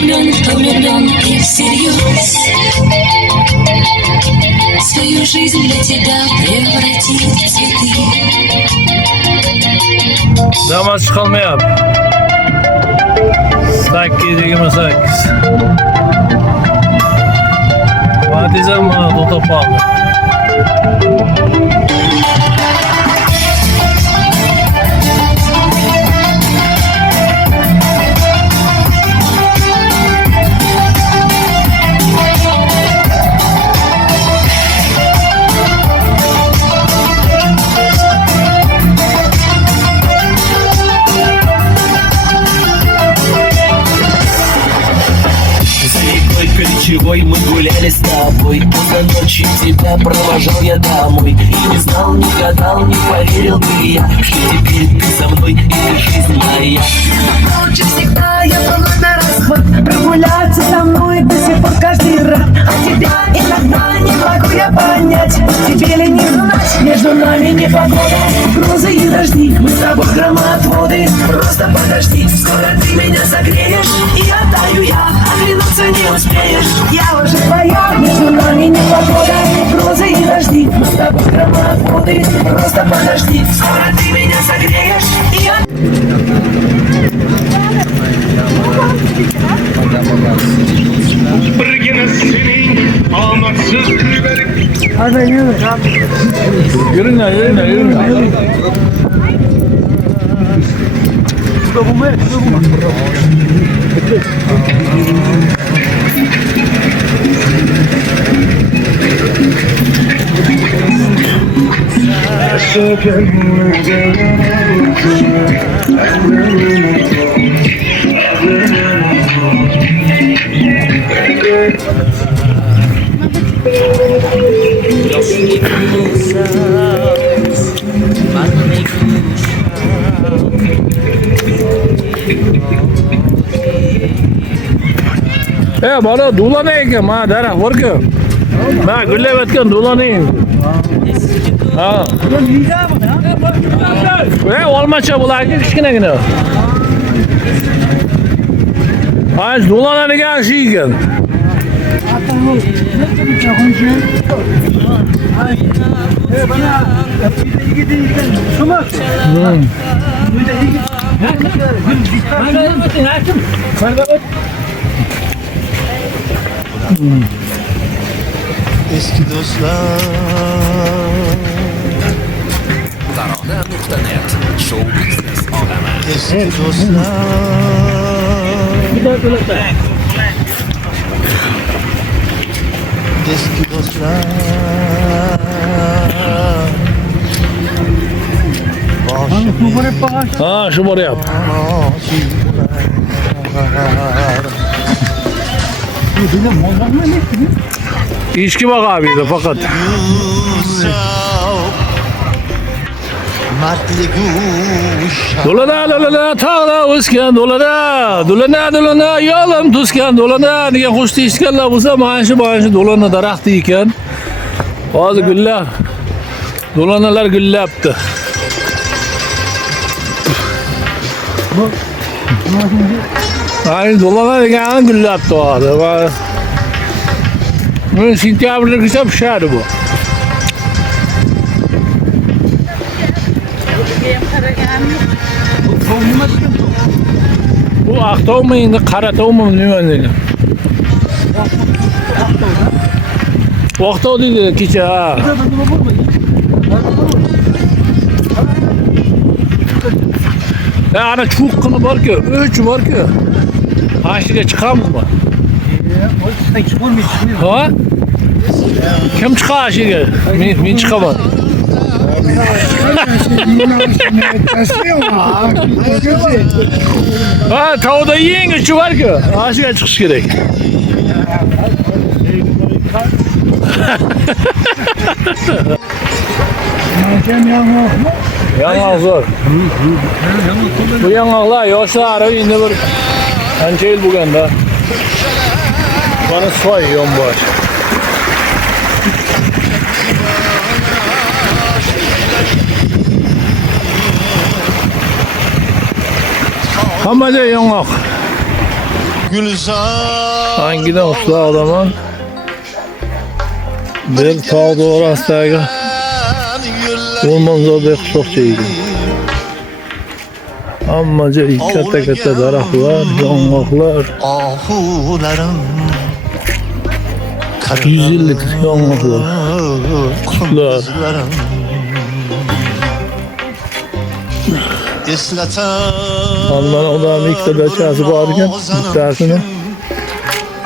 влюблен и всерьез свою жизнь для тебя превратить в цветы. Damas çıkalmayalım. 8:28. Vadizem bana tuta pahalı. Ключевой мы гуляли с тобой. До ночи тебя провожал я домой. И не знал, не гадал, не поверил бы я, что теперь ты со мной и ты жизнь моя. Ночью всегда я помог на расход. Прогуляться со мной до сих пор каждый раз. А тебя иногда не могу я понять. Тебе ли не знать, между нами не погода. Грозы и дожди, мы с тобой громоотводы. Просто подожди, скоро ты меня согреешь. И оттаю я, оглянуться не успеешь. Я уже твоя, между нами не погода. Грозы и дожди, мы с тобой громоотводы. Просто подожди, скоро ты меня согреешь. И Yürü ne, yürü ne, yürü ne. Bana dulanı ekim ha, derek var ki. Ben gülle betken dulanı ha. Olmaça bular ki kişkine gine. Hayır, dulanı gel şey gel. Eski dostlar. Tarona.net Show business olami. Eski dostlar. Eski dostlar. Ha, şu buraya yap. İçki bak abiydi fakat. Dolana tağla uskan dolana yolum tuzkan dolana diye kuş iskanlar bulsa maaşı dolana daraktı iken bazı güller dolanalar güllaptı. Aynı dolana diye güllaptı o adı. Sentyabrda güzel bir şeydi bu. Bu aktav mı indi, karatav mı bilmiyorum. Aktav değil kiçe ha. Ya ana çok kını var ki, üç var ki. Haşire çıkamaz mı? Ha? Kim çıkar aşıya? Ben çıkamam. Ha, tavada yiyen gücü var ki. Aşıya çıkış gerek. Yanmak zor. Bu yanmaklar yaşlar indi bir ançayıl bugün de. Bana soy yiyorum var. Hammaca yanmak. Gülzar Hangidan uçlar olaman? Bir tağ doğru hastayga Olmanzodek quchoqcha edi. Hammaca katta daraxtlar, yong'oqlar, Ahularim 100 yillik yong'oqlar, qutlar. Ondan odam ikkita bachasi bor ekan, bittasini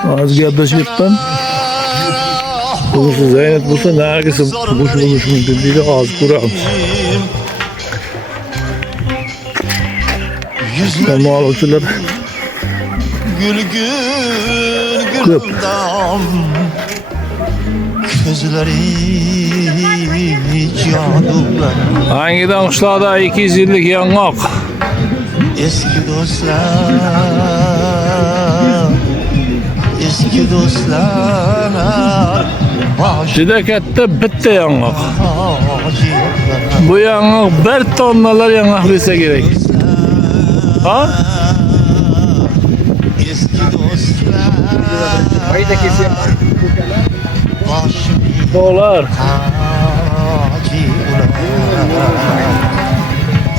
hozir gaplashyapman. Bu Zeynep bo'lsa nargisi bo'lishi mumkin deydi, hozir ko'ramiz. Tamam uçular. Gül güldam Gözleri cadular Hangidan qishloqda 200 yillik yong'oq? Eski dostlar Eski dostlar Juda katta bitta yong'oq. Acılar Bu yong'oq 1 tonnalar yong'oq bersa kerak. Ha? Eski dostlar Başım Dolar. acılar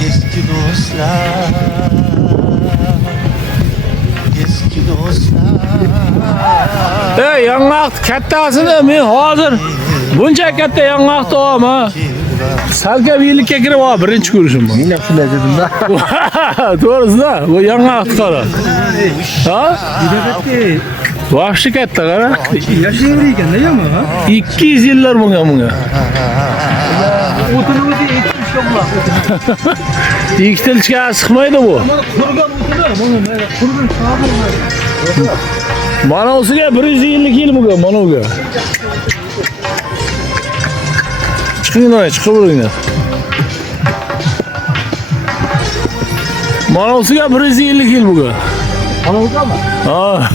Eski dostlar Eski dostlar Ey yong'oq kattasini men hozir buncha katta yong'oqni olaman. Salga yillikka kirib ol, birinchi ko'rishim bu. Men yaxshi dedim-da. To'g'risi-da, bu yong'oq qara. Ha? Vahşi katta qara. Yaşayır ekan-da yomon, ha? 200 yillar bunga. O'tirib ekib sho'nglar. Ektilishga chiqmaydi bu. Mana qurgan o'tilar, mana qurgan sabr. Mana usiga 150 yil bunga, mana bunga. Chiqinglar, chiqaveringlar. Mana usiga 150 yil bunga. Mana o'tami? Ha.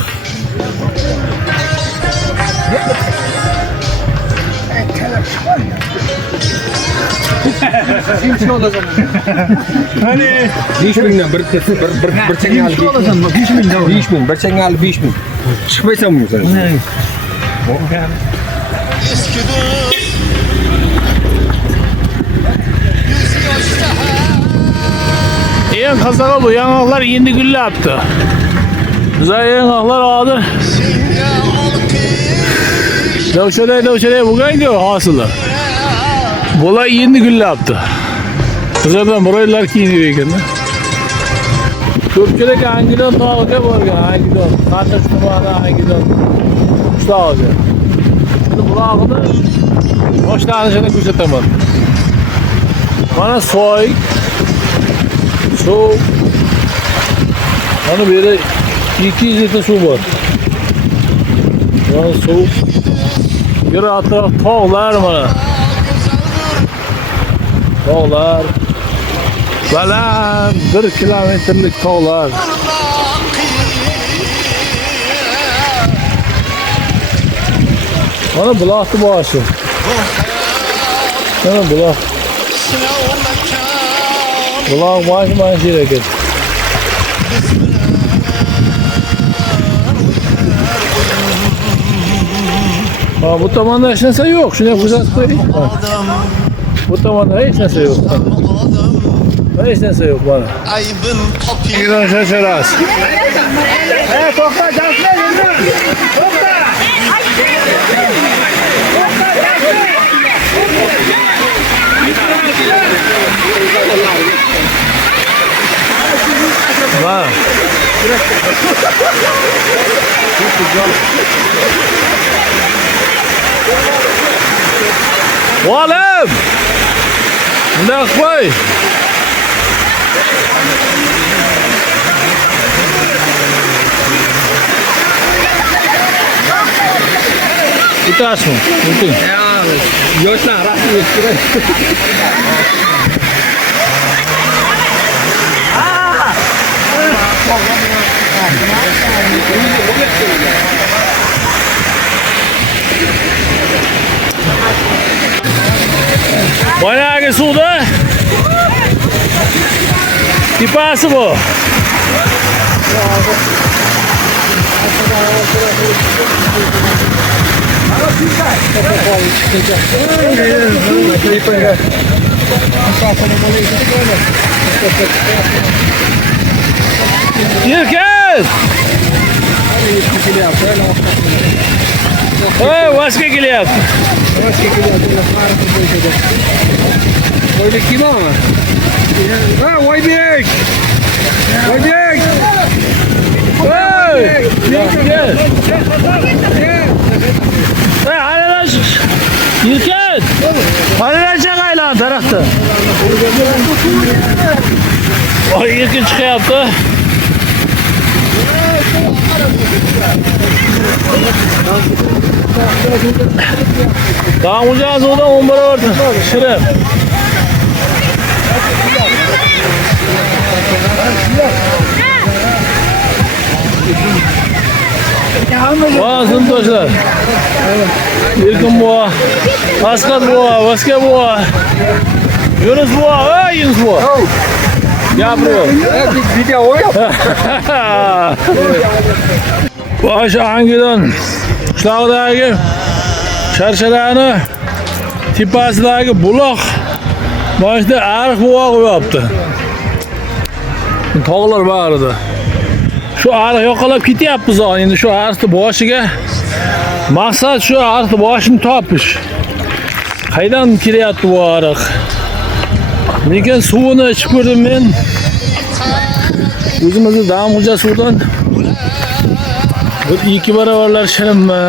Kimchi olasan? Hani 5000'dan bir changal kimchi olasan? 5000 5000 bir changal 5000 chiqmaysan bu sen Eski dost Eng qizig'i bu yong'oqlar endi gullabdi. Bizlar yong'oqlar hozir Dovchaday bo'lgan-ku hosili. Bular endi gullabdi. Bizlardan biroylar kiyinib ekan-da. Ko'pchilik Angidon tog'iga borgan, Angidon, Qatiq tumani Angidon qishlog'iga. Shuni bulog'ini boshlanishini ko'rsataman. Mana soy, suv. Mana bu yerda 200 litr suv bor. Mana suv. Yer atrof tog'lar mana. Tog'lar. Baland 1 kilometrlik tog'lar. Mana buloqni boshi. Mana buloq. Buloq boshi mana shu yerda ekan. Ha, bu tomonda hech narsa yo'q. Shuni kuzatib qo'ying. Bu tomonda hech narsa yo'q. Hech narsa yo'q mana. aybin topib Gidan shasharas. to'xta, jaslar endi. To'xta. Va. Oğlum! Bunday qilib qo'y. Tutasmi? Mumkin. yoshlar rasm yettiradi Boyagi suvda tepasi bu. Yelken! Hey, Vaska kelyapti. Oybek kim ama? Ha, Oybek! Oybek! Hey! Yelken! Hey, hanadan Yelken! Hanadan chaqaylan tarafta. Oy, Yelken chiqyapti. Daha ucaz o da 11 orta. Şirin. Vazın taşlar. Yelken boğa. Askat boğa. Vaska boğa. Yunus boğa. Hey Yunus boğa. Gel buraya. Video oynuyor. Baş hangidan qishlog'idagi Sharshadani tepasidagi buloq boshida ariq buvoq qo'yapti. Tog'lar bag'rida. Shu ariq yo'qolib ketyapmiz endi shu ariqni boshiga. Maqsad shu ariqni boshini topish. Qaydan kelyapti bu ariq? Lekin suvini ichib ko'rdim men. O'zimizni damg'ija suvdan bir iki baravarlar shirinmi?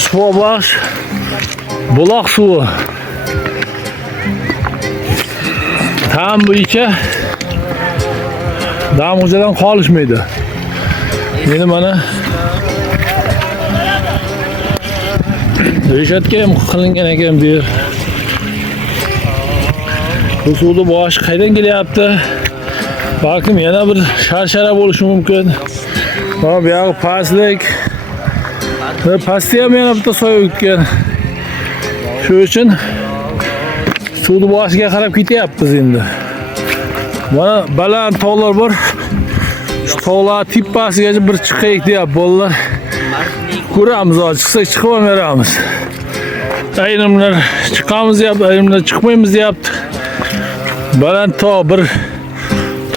Shifobaxsh buloq suvi. Tam bo'yicha damg'ajadan qolishmaydi. Meni mana reshatka ham qilingan ekan bu yer. Bu suvni boshi qaydan kelyapti? Balkim yana bir sharshara bo'lishi mumkin. Mana bu yoq pastlik. Pastda ham yana bitta soy o'tgan. Shu uchun suvni boshiga qarab ketyapmiz endi. Mana baland tog'lar bor. Shu tog'lar tepasigacha bir chiqaylik deyapti bolalar. Ko'ramiz, chiqsak chiqib olmaymiz. Ayrimlar chiqamiz deyapti, ayrimlar chiqmaymiz deyapti. Baland tog' bir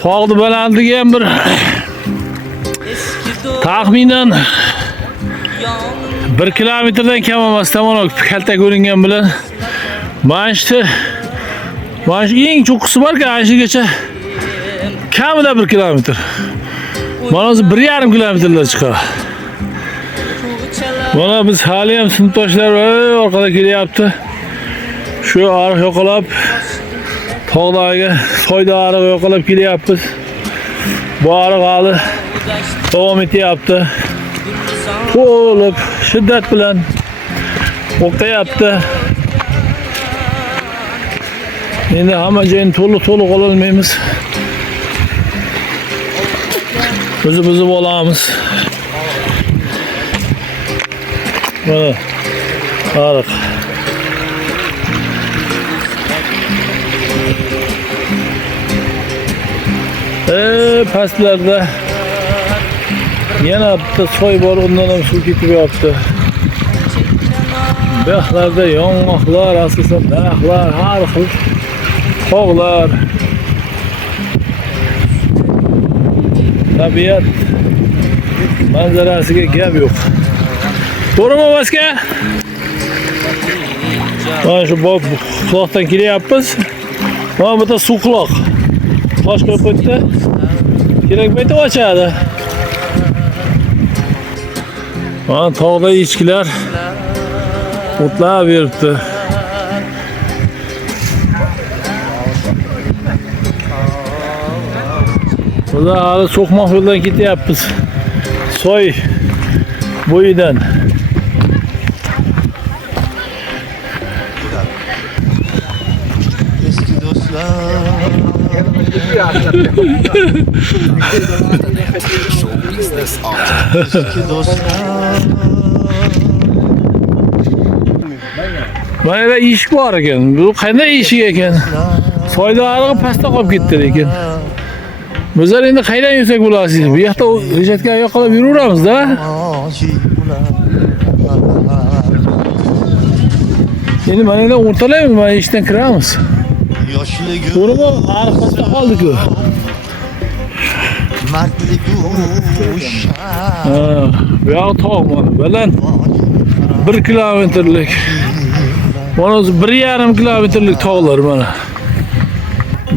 tog'ni balandligi ham bir taxminan 1 kilometrdan kam emas, tomon kalta ko'ringan bilan mana shu eng cho'qqisi bor-ku, anshigacha kamida 1 kilometr. Mana o'zi 1,5 kilometrlar chiqadi. Mana biz hali ham sinfdoshlar orqada kelyapti. Shu ariq yo'qolab tog'dagi soyda ariq yo'qolab kelyapmiz. Bu ariq hali davom etyapti. To'lib shiddat bilan o'qiyapti. Endi hamma joyni to'liq ololmaymiz. O'zi olamiz. Mana ariq. Pastlarda yana bitta soy bor, undan ham suv ketib yotibdi. Bu yoqlarda yong'oqlar, asosan daraxtlar, har xil tog'lar. Tabiat manzarasiga gap yo'q. To'g'rimi, Vaska? Mana shu quloqdan kelyapmiz. Mana bu yerda suv quloq. Tosh qo'yib qo'ydi. Kerak bo'lsa ochadi. Mana tog'da echkilar o'tlab yuribdi. Burada hali so'qmoq yo'ldan ketyapmiz. Soy bo'yidan. Eski dostlar. Eski dostlar. Mana bu eshik bor ekan. Bu qanday eshik ekan? Soyda ariq pastda qolib ketdi lekin. Bizlar endi qaydan yursak bo'lasiz? Bu yoqda ijodga oyoq qilib yuraveramiz-da. Endi mana endi o'rtalaymiz, mana ishdan kiramiz. To'g'rimi? Ariqda qoldik-ku. Bu yoq tog' mana baland. 1 kilometrlik. Mana o'zi 1,5 kilometrlik tog'lar mana.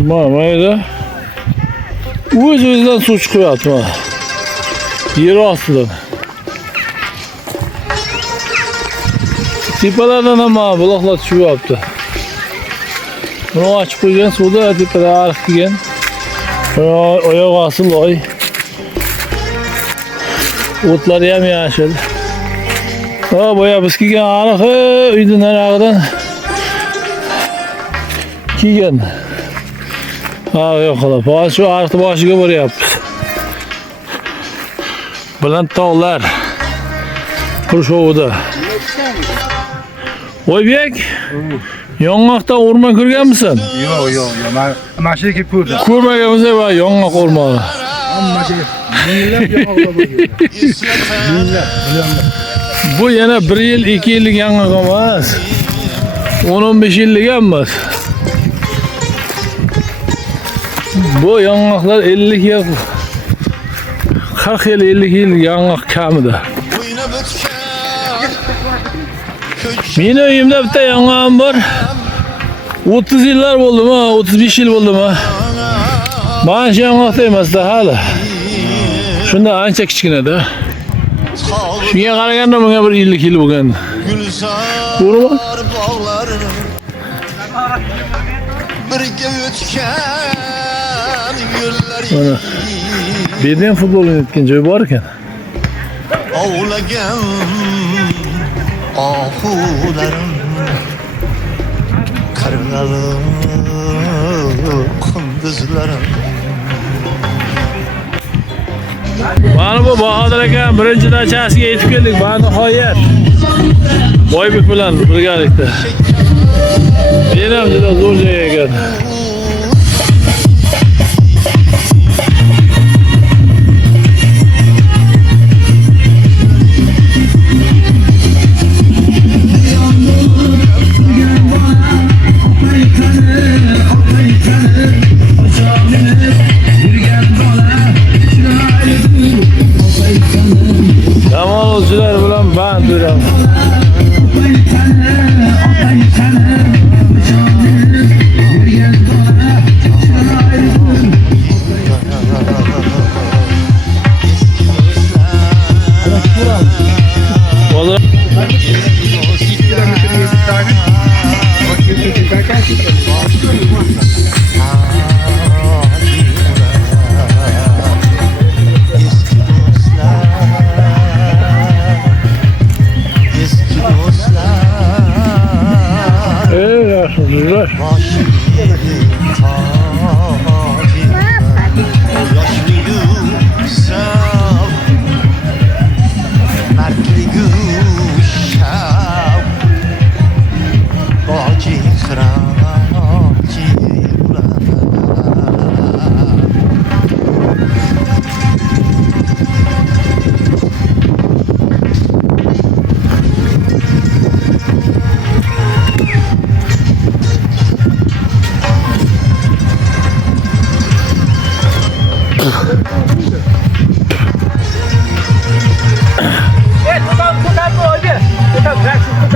Mana o'z-o'zidan suv chiqyapti mana. Yer ostidan. Tepalardan ham buloqlar tushyapti. Buni ochib qo'ygan suvda tepada ariq kelgan. Oyoq osti loy. O'tlari ham yashil. Boya biz kelgan ariq uydan narog'idan kelgan. Yo'q xolos. Hozir shu ariqning boshiga boryapmiz. Baland tog'lar. Qurshovida. Oybek, yong'oqda o'rmon ko'rganmisan? Yo'q. Mana shu yerga ko'rdim. Ko'rmaganmiz va yong'oq o'rmoni. Hammaga minglab yong'oqlar bor. Minglab. Bu yana 1 yil, 2 yillik yong'oq emas. 10-15 yillik emas. Bu yong'oqlar 50 yil, 40 yil, 50 yil yong'oq kamida. Meni uyimda bitta yong'og'im bor. 30 yillar bo'ldimi, 35 yil bo'ldimi? Mana shu yong'oqda emasda hali. Shunda ancha kichkinada. Shunga qaraganda menga bir 50 yil bo'lgan. To'g'rimi? Birga o'tgan yo'llar. Mana. Beden futbol o'ynayotgan joy bor ekan. Ovlagan ahularim qarg'alı qunduzlarim. Mana bu Bahodir aka birinchi dachasiga yetib keldik. Mana nihoyat. Oybek bilan birgalikda. Men ham juda zo'r joy ekan. Yamaluvchilar bilan band yuramiz.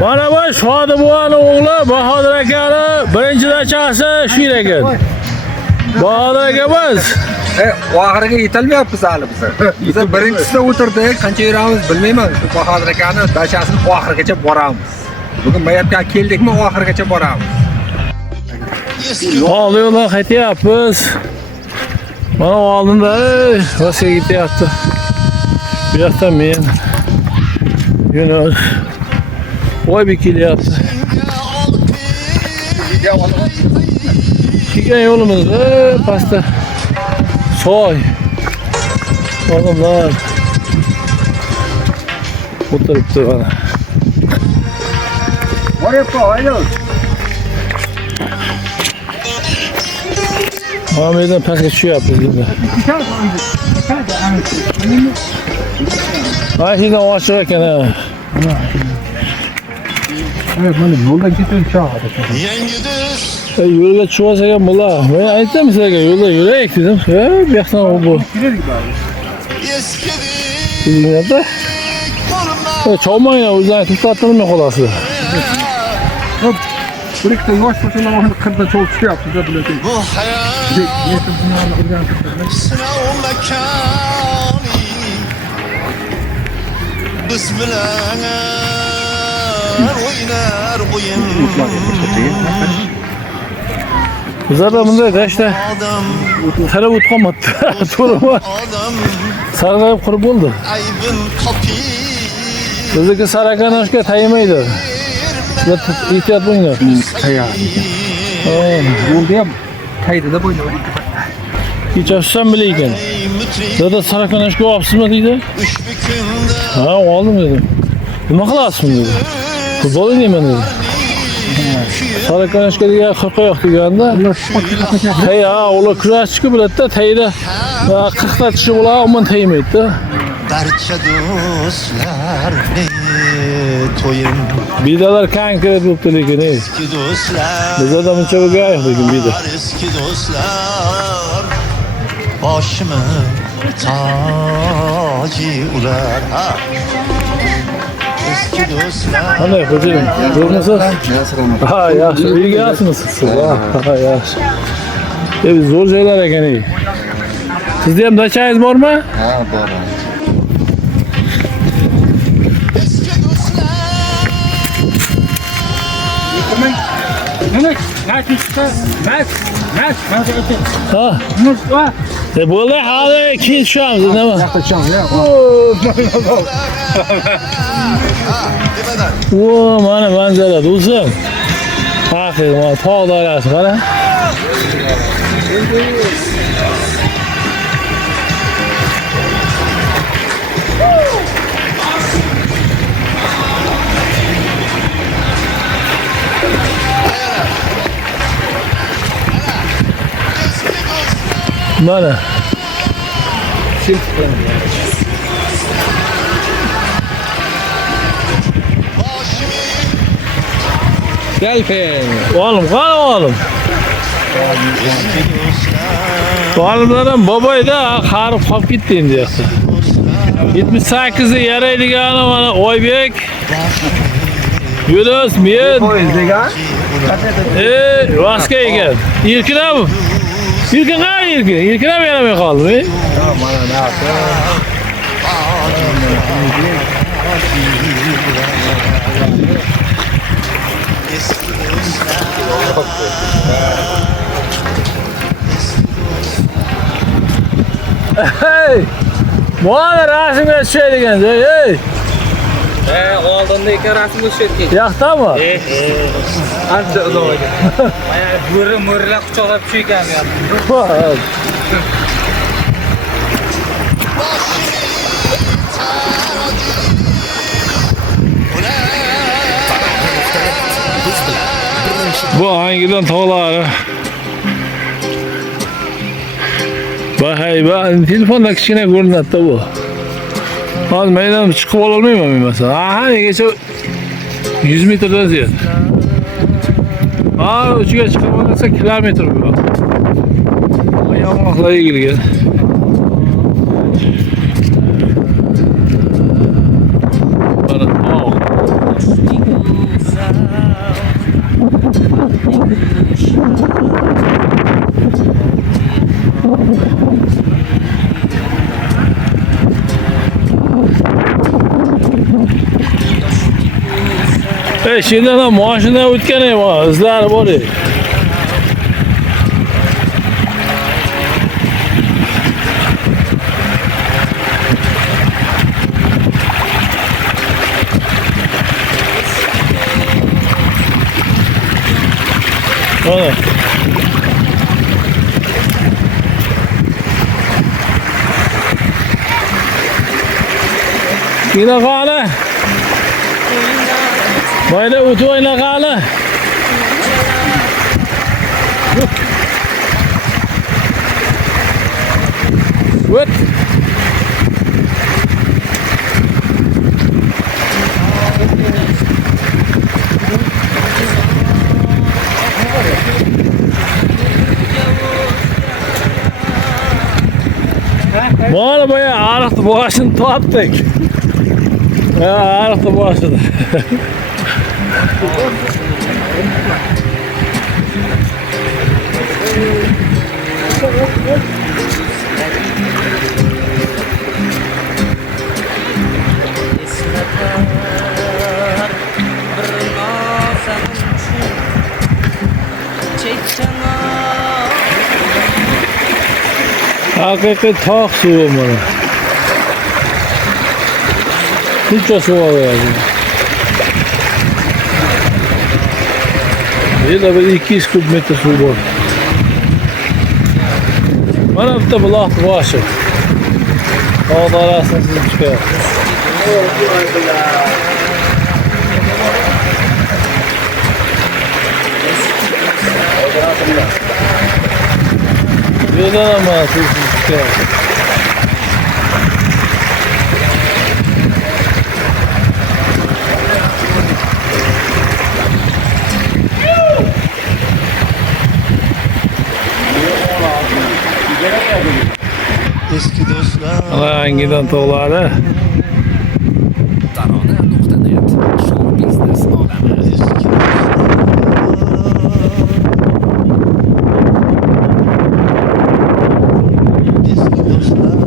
Mana bu Shodi buvani o'g'li Bahodir akani birinchi dachasi shu ekan. Bahodir akamiz Oxiriga yetolmayapmiz hali biz. Biz birinchisida o'tirdik, qancha yuramiz bilmayman. Shu Bahodir akani dachasini oxirigacha boramiz. Bugun mayapga keldikmi, oxirigacha boramiz. Oldin yo'ldan qaytyapmiz. Mana oldinda Rossiyaga ketyapti. Bu yoqda men Yunus Oybek kelyapti. Kelgan yo'limizda pastda soy. Odamlar o'tiribdi mana. Boryapti, ayol. Ahmet'den pastga tushyapmiz endi. Mashina ochiq ekan ha. Evet, mana yo'ldan ketib chog'adi. Yangi do'st. Yo'lga chiqib olsak bo'lar. Men aytdim sizlarga yo'lda yuraylik dedim. Bu yoqdan bu. Eskidik. Bilmayapti. Bo'lma. Chomanglar o'zlaring to'xtattirmay qolasizlar. Bir ikkita yosh bo'lsalar mana qirda cho'p tushyapti-da bular. Bu hayot Yetib dunyoni urgan qirda. sinov makoni. Biz bilan o'ynar o'yin. Bizlarda bunday dashta Odam, talab o'tib qolmabdi. To'g'rimi? odam Sarg'ayib qurib bo'ldi. aybin qopiy. Bizniki sarakanashga taymaydi. Ehtiyot bo'linglar. Tayyor. Yo'lda ham taydida bo'ylaydi. Kechasi bile ekan. Mütrik Dada sarakanashga olibsizmi deydi. ushbu kunda Ha, oldim dedim. Nima qilasizmi dedi. Futbol o'ynayman dedi. Sarakanashga degan 40 oyoq deganda. Hey, ha, ular kurashchi biladi-da, tayda 40 ta tishi bo'ladi, umuman taymaydi-da. barcha do'stlar to'yim Bidalar konkret bo'libdi lekin, ey. eski do'stlar Bizda buncha bo'lgan lekin bida. eski do'stlar boshimiz toji ular ha eski do'stlar Qanday xo'jayin? Zo'rmisiz? Ha, yaxshi. Uyga yaxshimisiz siz? Ha, yaxshi. Biz zo'r joylar ekan, ey. Sizda ham dachangiz bormi? ha bor eski do'stlar Demek, nakişte, Ha. Bo'ldi, hali keyin tushamiz, nima? yaklaşacağım ya. demadan O, mana manzara do'stim. Haqiqiy, mana tog' doirasi qara. Mana. Gelpin. Oğlum, qani oğlum? Oğlumlardan babayda qarib qolib ketdi endi yoqda. 78'de yaraydigani mana Oybek. Yunus, men. Degan. Vaska ekan. Erkin ham. Erkin qani Erkin? Erkin ham yaramay qoldi, ey. Mana ne yaptı? Hey! Mana rasmga tushadigan joy, ey. Oldinda ikki rasm tushayotgan. Yoqdami? Ancha uzoq ekan. Mana bo'ri mo'rlab quchoqlab tushayotgan bu yoqda. Bu hangidan tog'lari? Ben telefonda kichkina ko'rinadi bu. Hozir maydonga chiqib olmayman men masalan. Aha, negacha 100 metrdan ziyod. Ha, uchiga chiqib olsa kilometr bu. Yong'oqlar egilgan. Mana tog'. Şeyden ha maaşından o'tgan ama izlari bor edi. Mana. Yine qani? Mayda o'tib o'yna qani? O't. Mana boya ariqni boshini topdik. Ha, ariqni boshini. Haqiqiy tog' suvi mana. Shuncha suv olyapti. Yana bir 200 kub metr suv bor. Mana bitta buloq boshi. Tog' orasidan suzib chiqyapti. Buradan ama suzib chiqyapti. Eski dostlar. Hangidan tog'lari? Tarona.net Show biznes olami. Eski dostlar.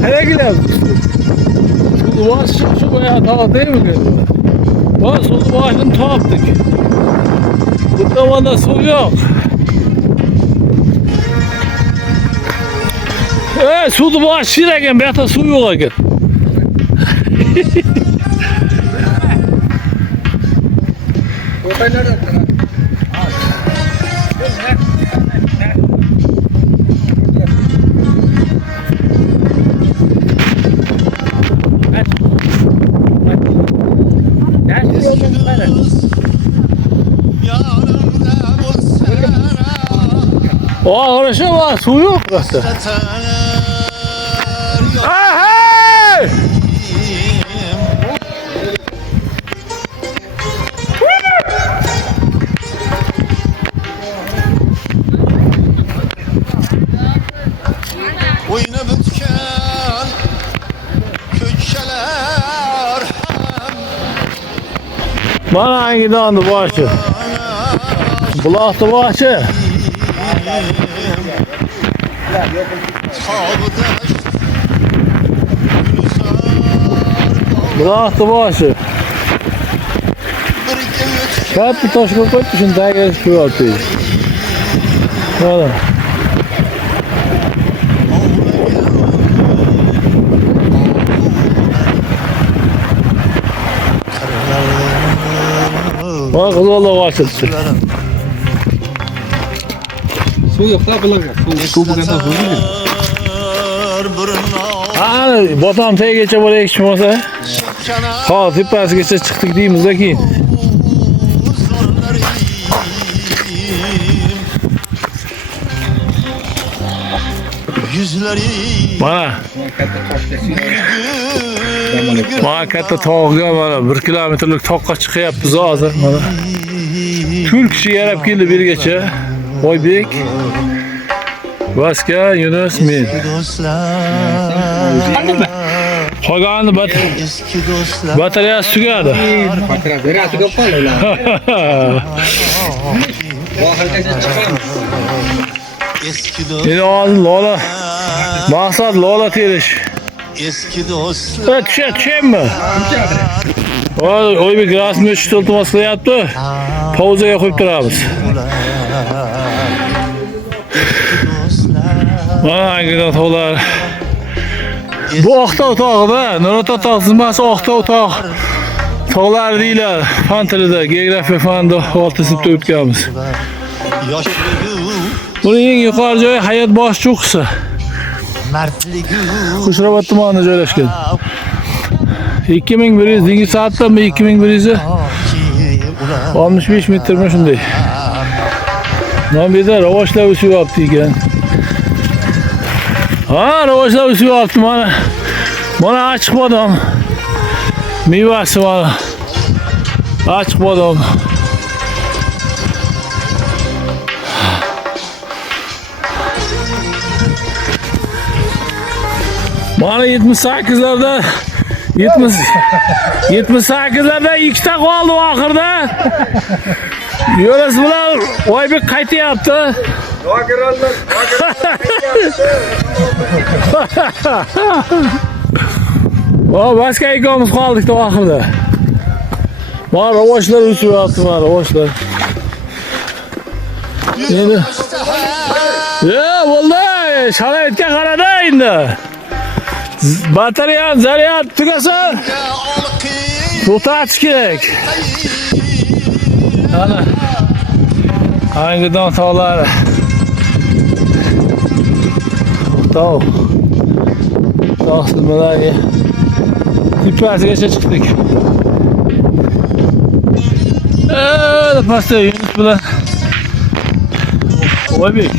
Nereye gidelim? Sulu baş şu bayağı tağ değil mi? Bak sulu başını taptık. Bu tavanda su yok. Sulu baş şiregen bir su yok ekin. Orası var, su yok burası. Hey! Oyna bütken köşeler Bana hangi dağındı başı? Bulaktı başı. Bulaktı başı. Şart bir taş koyup düşün daha gelip şu altıyı. Hadi. Bak kız valla başladı. Su yok da bulan. Su bu kadar su değil. Hani botam tey geçe buraya geçmese. Ha tepesi geçe çıktık diyeyim de ki. Bana. Bana katta tog'ga mana 1 kilometrlik toqqa chiqyapmiz hozir mana. 4 kishi yarab keldi birgacha. Oybek, Vaska, Yunus, men. Qolgani batareyasi tugadi. Batareyasi ko'p qoldi ular. Oxirgacha chiqamiz. Endi hozir Lola, maqsad Lola terish. Eski dostlar. Tushadimi? Oybek rasmiy tushdi iltimos qilyapti. Pauzaga qo'yib turamiz. Mana angida tog'lar. Bu Oqtov tog'ida, Nurota tog' tizmasi Oqtov tog' tog'lar deylar. Fan tilida, geografiya fanida 6 sinfda o'tganmiz. Buning eng yuqori joyi Hayot bosh cho'qqisi. Qo'shrobod tumanida joylashgan. 2100 dengiz soatdan 2100 65 metrmi shunday. Nomida ravoshlar o'syapti ekan. Ha, ravoshlar o'syapti mana. Mana ochiq bodom. Mevasi mana. Ochiq bodom. Mana 78'larda 78'larda ikkita qoldi oxirida. Yo'las bilan Oybek qaytyapti. Nogironlar, Va boshqa ikkomiz qoldik oxirida. Mana ravoshlar o'syapti, mana ravoshlar. Endi vallahi sharoitga qarada endi. Batareya zaryad tugasa to'xtatish kerak. Ana Angidon tog'lari. Tog' nimalarga tepasigacha chiqdik. Pastda Yunus bilan Oybek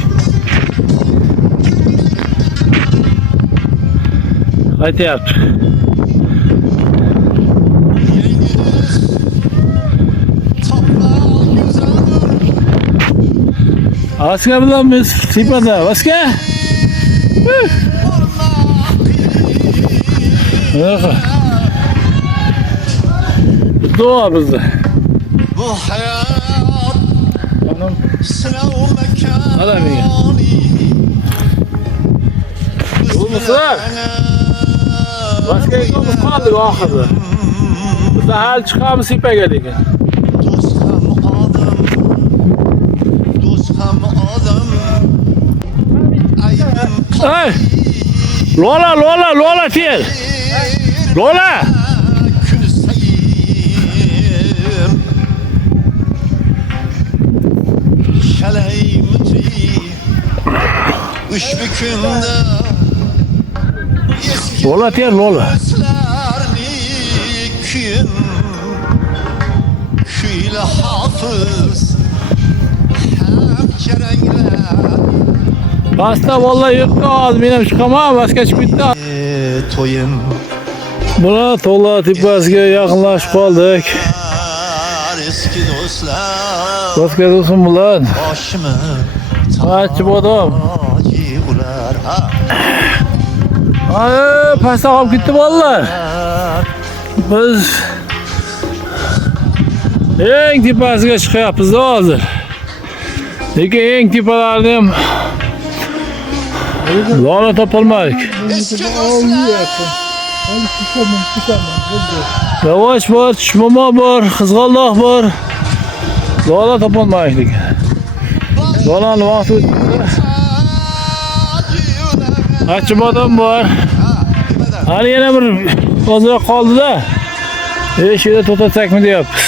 qaytyapti. Aska bilan biz tepada, Aska. Doğa bizde. Bu hayat sınav mekanı. Adam iyi. Olmuşlar. Başka yolumuz kaldı ahırda. Biz de hal çıkamız ipe geldik. Dost ham adam. Hey! Lola tiyer. Lola! Kül sayım. Şalay mıtı. Üç bükümde. Lola tiyer Lola. Küyün. Küyle hafız. Hem kerengler. Pasta vallahi yırttı ağzım benim çıkamam başka çıkmadı. Toyum. Buna tola tepasiga yaqinlashib qoldik. Eski dostlar. Başka dostum bulan. Başımı Açı bodom. tacı ular. Ay pasta olib ketdi bolalar. Biz eng tepasiga chiqyapmiz hozir. Lekin eng tepalarni ham Lola topolmadik. Eski dostlar. Yavaş var, Çişmama var, Kızgaldak var. Lola topolmadik. Lola'nın vaqti o'tdi. Achibodam var. Hali yana bir ozroq qoldi-da. Shu yerda to'xtatsakmi deyapmiz.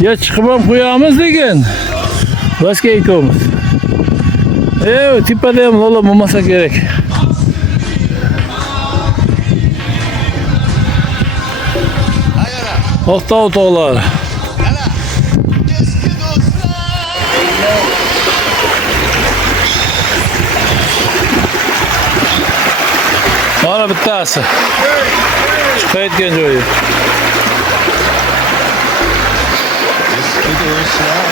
Ya chiqib ham qo'yamiz lekin. Boshqa ikkovimiz. Tepada ham Lola bo'lmasa kerak. Oqtov tog'lari. Eski dostlar. Mana bittasi. Chiqayotgan joyi. Eski dostlar.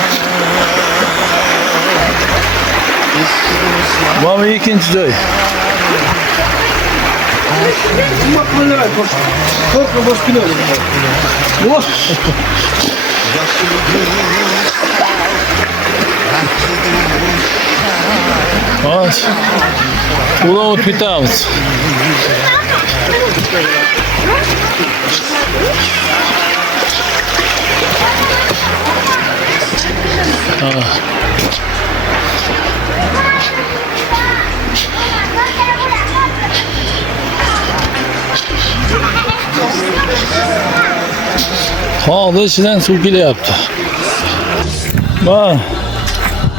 Eski dostlar. Mana ikkinchi joy. Bas. Ulan o'tib ketamiz. Hozir ichidan suv kelyapti. Mana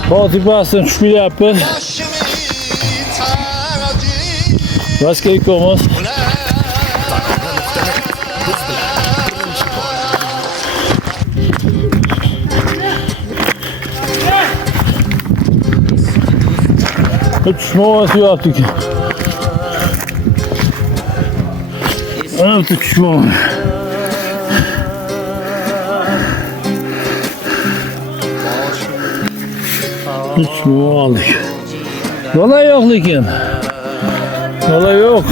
tog' tepasidan tushib kelyapmiz. Pastga ikkovimiz. Tushmoq yaptık. Ana tushmoq. Tushmoq aldık. Yola yok lekin. Yola yok.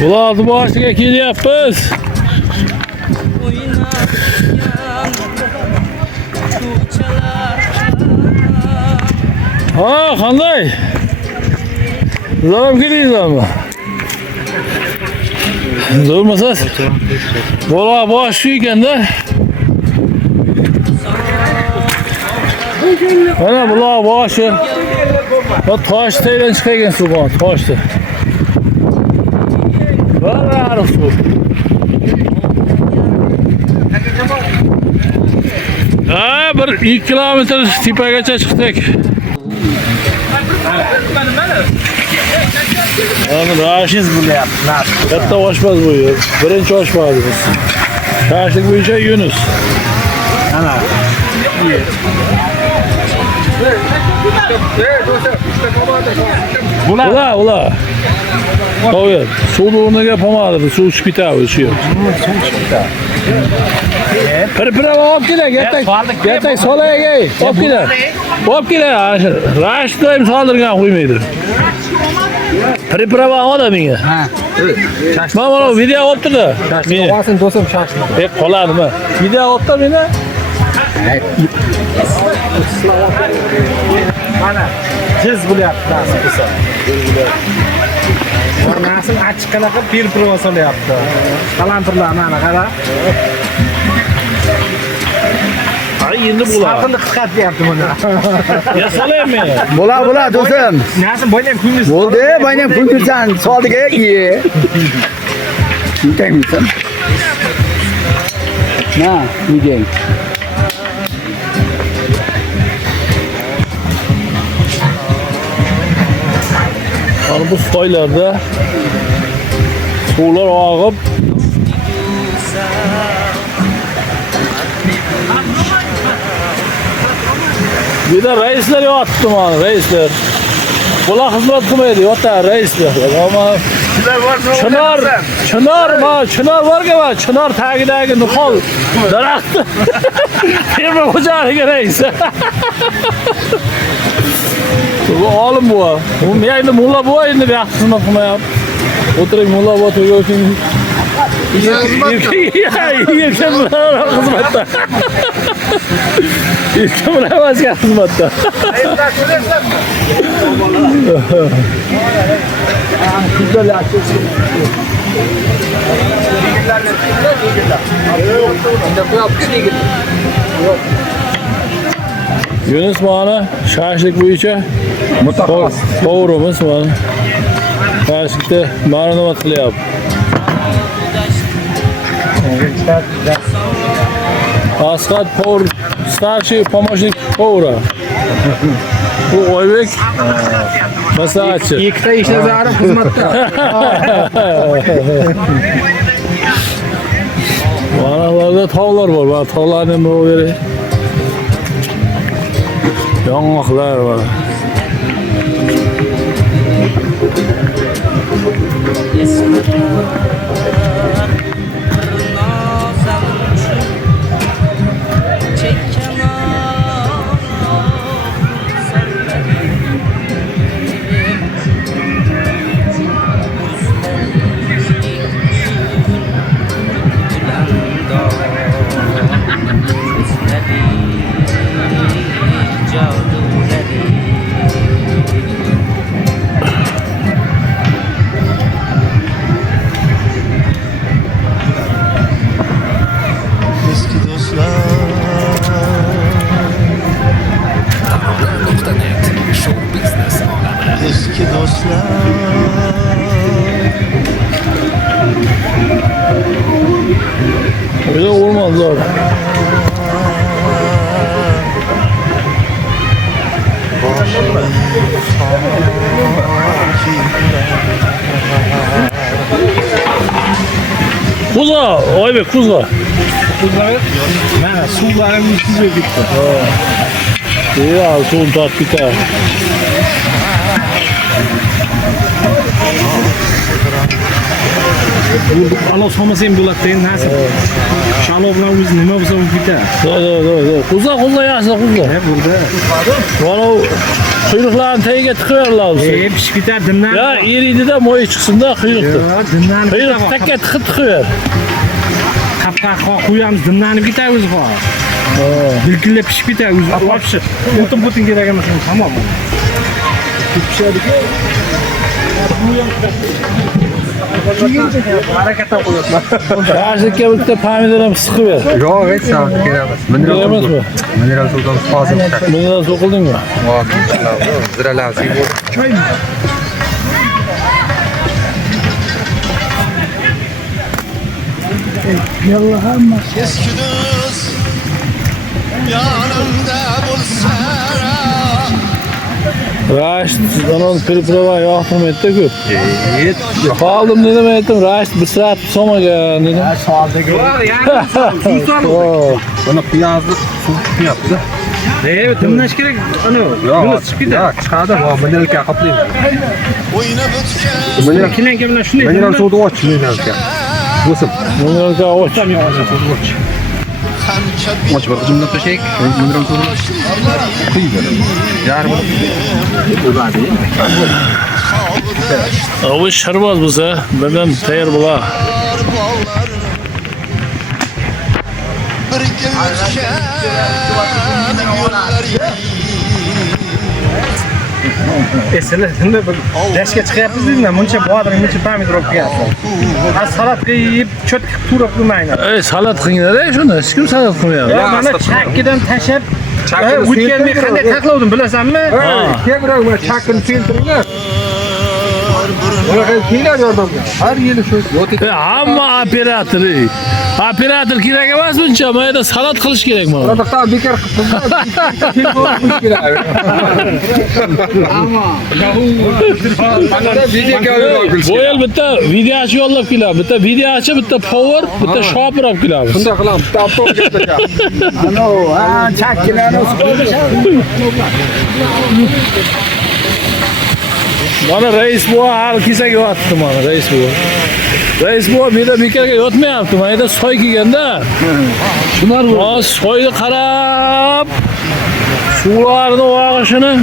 Bularni boshiga kelyapmiz. Ha, qanday? Zo'rab keldingizlarmi? Zo'rmasiz? Bular boshi ekanda. Mana bular boshi. Va toshdan chiqagan suv bor, toshda. Var suv. Ha, bir 2 kilometr tepagacha chiqdik. Ana rashiz bo'lyapti. Katta oshpaz bu yer. Birinchi oshpazimiz. Tashlik bo'yicha Yunus. Ana. Bular. Qo'y. Suvni o'rniga pomada, suv chiqib ketadi shu yer. Pir-pira olib kelay, yatak solay, olib kelay. Olib kelay, rashni ham soldirgan qo'ymaydi. Pir-pira odamiga. Ha. Mana video olibdi-da. Qo'yasin do'stim shashlik. Qoladimi? Video olibdi meni. Mana jiz bo'lyapti nasib bo'lsa. Nasim achchiq qanaqa pir-pir solyapti. Qalantirlar mana qara. Ay endi bo'lar. Salqinni qisqartyapti buni. Ya solaymi? Bo'lar do'stim. Nasim boyam kunimiz. Bo'ldi, boyam kundirsan, soldiga ye. Intaymisan? Na, nigeng. Mana bu soylarda suvlar og'ib bir de reisler yotibdi mana reisler. Bular xizmat qilmaydi, yotar reisler. Ama Çınar var ki Çınar tagidagi nuqol daraxtni. Firma xo'jaligi reis. Bu olim bu. Bu meyli mulla bu endi bir xizmat qilmayapti. O'tiring mulla bu to'yga Yelken bular xizmatda. Yelken bular vazga xizmatda. Yunus mana shashlik bo'yicha to'g'rimiz mana. Shashlikda marinovat qilyapti. Asqat Powr, starший помощник повара. Bu Oybek maslahatchi. Ikkita ishlazarim xizmatda. Manalarda tog'lar bor. Va tog'larni bu yeri yong'oqlar bor. Eski dostlar Tarona.net Show Business alemi. Eski dostlar Öyle olmaz abi. Kuza, Oybek kuza. Mana suvlarimiz sizga ketdi. Ya suvni tortib ketar. Alov solmasa ham bo'ladi endi nasib. Shalov bilan o'zi nima bo'lsa u ketadi. Kuza yaxshi kuza. Burada. Mana quyruqlarni tagiga tiqaver lazım. Pishib ketadi dimdan. Ya eriydi-da moyi chiqsin-da quyruqda. Dimdan. Quyruq takka tiqaver. Qapqa qo'yamiz, dimlanib ketadi o'zi hozir. Bilkillab pishib ketadi o'zi. Вообще. O'tin kerak emas, tamom. Pishadi-ku. Harakatdan qo'yapman. Qarshlikka bitta pomidor ham siqaver. Yo'q, hech narsa kerak emas. Kerak emasmi? Mineral suvdan hozir. Mineral suv qildingmi? Ziralar suv. Choymi? Eski dost yanımda bulsa Raşit onun priprava yoqtirmaydi-da ko'p. Qoldim dedim aytdim, Raşit bir soat so'magan dedim. Buni piyozli suv chiqyapti. Dimlash kerak. Ana, yo'q, chiqib ketadi. Chiqadi, va mineralga qoplaymiz. o'ynab o'tgan Mineral kelinga bilan shunday. Mineral suvni och, mineralga. O'sib. Mineralga och. ham kabi Och bir jumla tashaylik. Mineral suvni quyib beramiz. Yarmi. O iş şarbaz bo'lsa, birdan tayyor bo'lar. birga o'tgan yo'llari Sizlar shunda bir dashga chiqyapmiz deyman, muncha bodring, muncha pomidor olib kelyapsiz. Salat qilib, cho'tka turib qo'ymayman. Ey, salat qilinglar-da shuni. Hech kim salat qilmayapti. Mana chakkidan tashab, o'tganni qanday taqlovdim bilasanmi? Kebroq mana chakkini keltiringlar. Mana kelinglar yordamga. Har yili shu. Hamma operator. Operator kerak emas buncha, mayda salat qilish kerak mana. Salatdan bekor qilib kerak. Ammo Bo'yal bitta videochi yo'llab keladi. Bitta videochi, bitta power, bitta shopir olib kelamiz. shunday qilamiz. Avtobus gaplashamiz. Ano, chakkilani Mana rais bu har kesaga yotibdi mana rais bu. Rais bu menda bekorga yotmayapti. Mayda soy kelganda. Shular bu. Soyni qarab, suvlarni og'ishini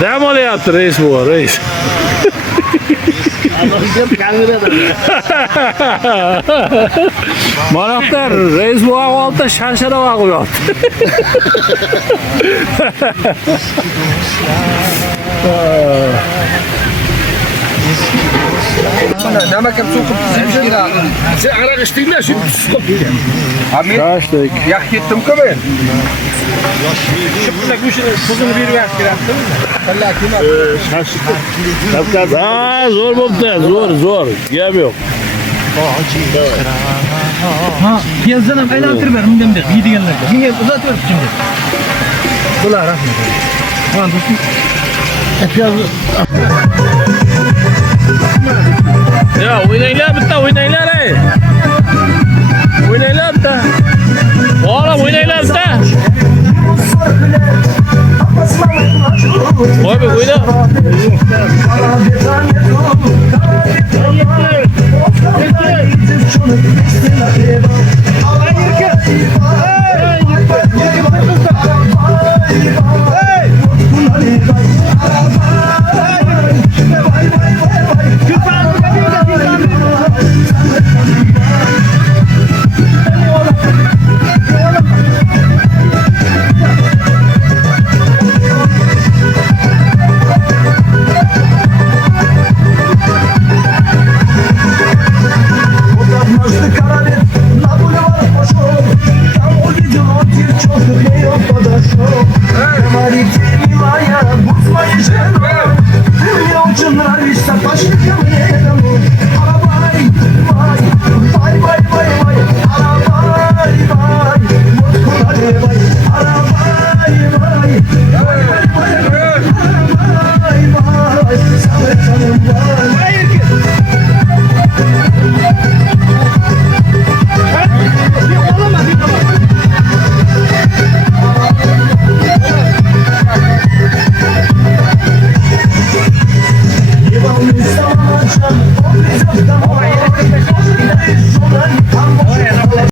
dam olyapti rais bu, rais. Manaqtar rais bu oldi shanshara vaqib yotdi. Nima kam suv qilib kerak. Sen aroq ichdingmi? Shu Amin. Qashdik. Yaxshi ketdim-ku men. Shunday go'shini tuzini berib kerakmi? Talla kelmadi. Ha, zo'r bo'pti, zo'r. Gap yo'q. Ha, piyozdan ham aylantirib ber, bundan ber, yeydiganlarga. Menga uzatib ber kimga. Bular rahmat. Mana do'stim. Piyoz. Ya o'ynanglar bitta, o'ynanglar ey. O'ynanglar bitta. Oğlum o'ynanglar bitta. Voy mi koyda? Bye.